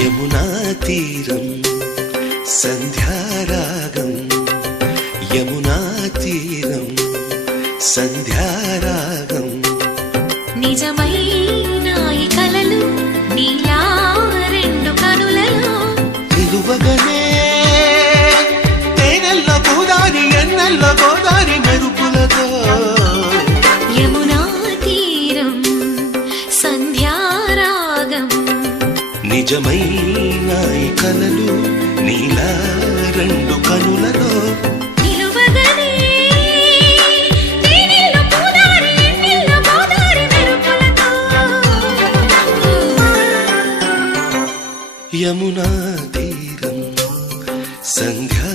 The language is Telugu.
యమునా తీరం సంధ్యారాగం యమునా తీరం సంధ్యారాగం నిజమైన ఈ కలలు నీలా రెండు కనులలో నిలువగనే తేనెల్ల పూదారి ఎన్నెల్ల గోదారి మెరుపులతో యమునా తీరం సంధ్యారాగం నిజమైన ఈ కలలు నీలా రెండు కనులలో నిలువగనే తేనెల్లో పూదారి ఎన్నెల్లో గోదారి మెరుపులతో యమునా తీరం సంధ్యా